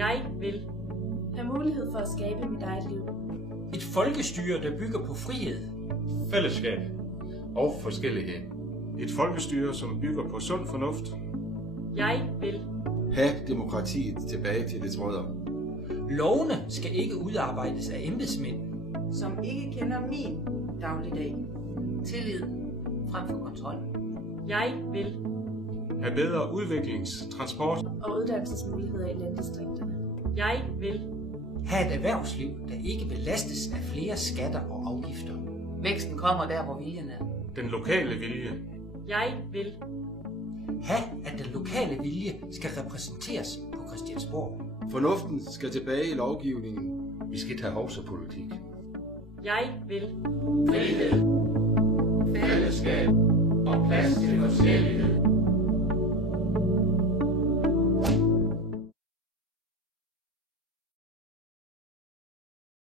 Jeg vil have mulighed for at skabe mit eget liv. Et folkestyre, der bygger på frihed, fællesskab og forskellighed. Et folkestyre, som bygger på sund fornuft. Jeg vil have demokratiet tilbage til dets rødder. Lovene skal ikke udarbejdes af embedsmænd, som ikke kender min dagligdag. Tillid frem for kontrol. Jeg vil have bedre udviklings-, transport- og uddannelsesmuligheder i landdistrikterne. Jeg vil have et erhvervsliv, der ikke belastes af flere skatter og afgifter. Væksten kommer der, hvor viljen er. Den lokale vilje. Jeg vil have, at den lokale vilje skal repræsenteres på Christiansborg. Fornuften skal tilbage i lovgivningen. Vi skal ikke have hovsapolitik. Jeg vil frihed, fællesskab og plads til forskellighed.